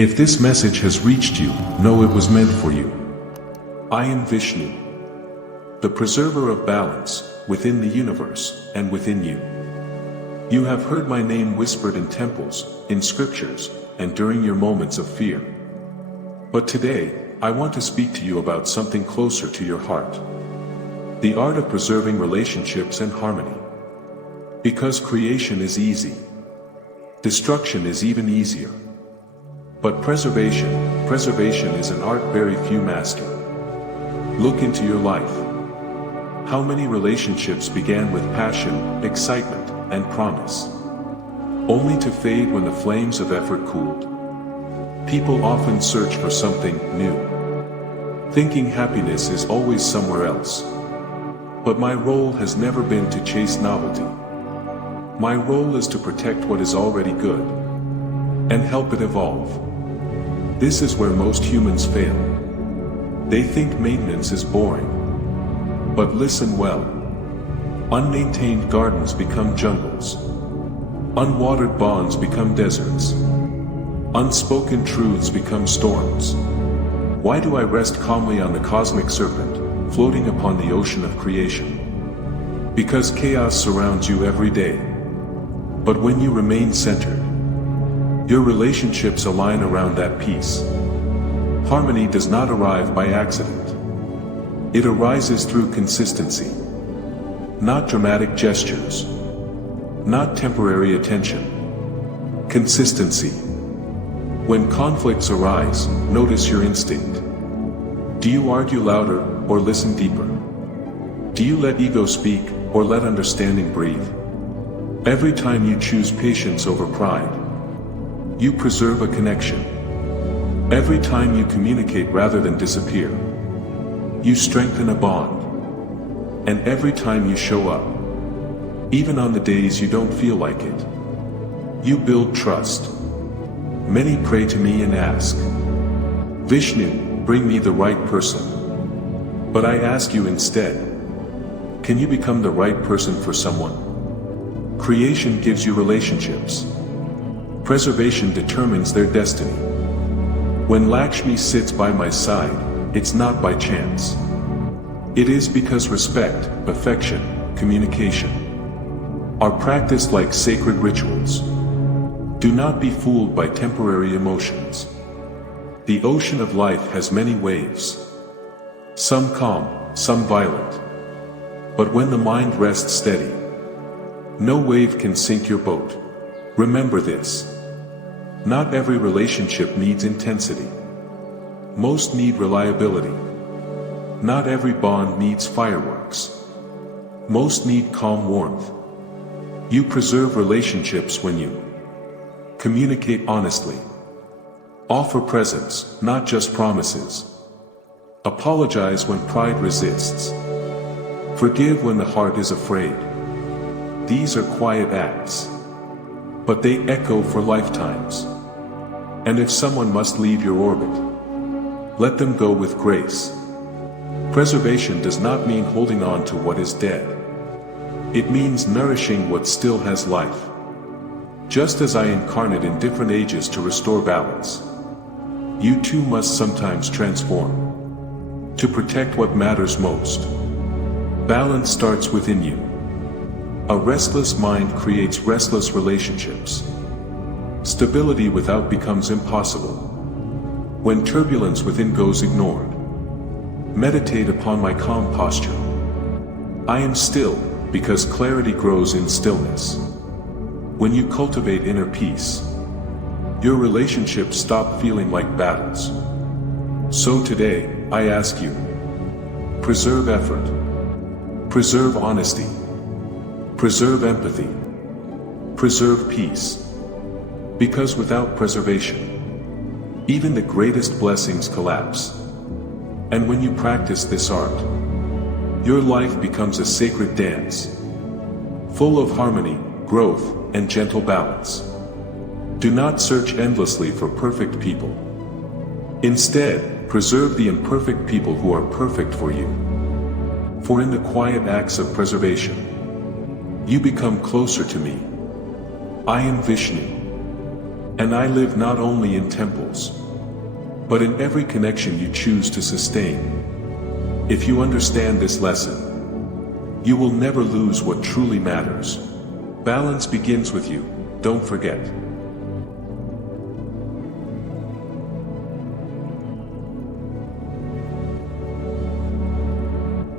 If this message has reached you, know it was meant for you. I am Vishnu, the preserver of balance, within the universe, and within you. You have heard my name whispered in temples, in scriptures, and during your moments of fear. But today, I want to speak to you about something closer to your heart. The art of preserving relationships and harmony. Because creation is easy. Destruction is even easier. But preservation is an art very few master. Look into your life. How many relationships began with passion, excitement, and promise, only to fade when the flames of effort cooled? People often search for something new, thinking happiness is always somewhere else. But my role has never been to chase novelty. My role is to protect what is already good, and help it evolve. This is where most humans fail. They think maintenance is boring. But listen well. Unmaintained gardens become jungles. Unwatered bonds become deserts. Unspoken truths become storms. Why do I rest calmly on the cosmic serpent, floating upon the ocean of creation? Because chaos surrounds you every day. But when you remain centered, your relationships align around that peace. Harmony does not arrive by accident. It arises through consistency. Not dramatic gestures. Not temporary attention. Consistency. When conflicts arise, notice your instinct. Do you argue louder or listen deeper? Do you let ego speak or let understanding breathe? Every time you choose patience over pride, you preserve a connection. Every time you communicate rather than disappear, you strengthen a bond. And every time you show up, even on the days you don't feel like it, you build trust. Many pray to me and ask, Vishnu, bring me the right person. But I ask you instead, can you become the right person for someone? Creation gives you relationships. Preservation determines their destiny. When Lakshmi sits by my side, it's not by chance. It is because respect, affection, communication are practiced like sacred rituals. Do not be fooled by temporary emotions. The ocean of life has many waves. Some calm, some violent. But when the mind rests steady, no wave can sink your boat. Remember this. Not every relationship needs intensity. Most need reliability. Not every bond needs fireworks. Most need calm warmth. You preserve relationships when you communicate honestly. Offer presence, not just promises. Apologize when pride resists. Forgive when the heart is afraid. These are quiet acts, but they echo for lifetimes. And if someone must leave your orbit, let them go with grace. Preservation does not mean holding on to what is dead. It means nourishing what still has life. Just as I incarnate in different ages to restore balance, you too must sometimes transform to protect what matters most. Balance starts within you. A restless mind creates restless relationships. Stability without becomes impossible. When turbulence within goes ignored, meditate upon my calm posture. I am still, because clarity grows in stillness. When you cultivate inner peace, your relationships stop feeling like battles. So today, I ask you, preserve effort, preserve honesty, preserve empathy, preserve peace. Because without preservation, even the greatest blessings collapse. And when you practice this art, your life becomes a sacred dance, full of harmony, growth, and gentle balance. Do not search endlessly for perfect people. Instead, preserve the imperfect people who are perfect for you. For in the quiet acts of preservation, you become closer to me. I am Vishnu. And I live not only in temples, but in every connection you choose to sustain. If you understand this lesson, you will never lose what truly matters. Balance begins with you, don't forget.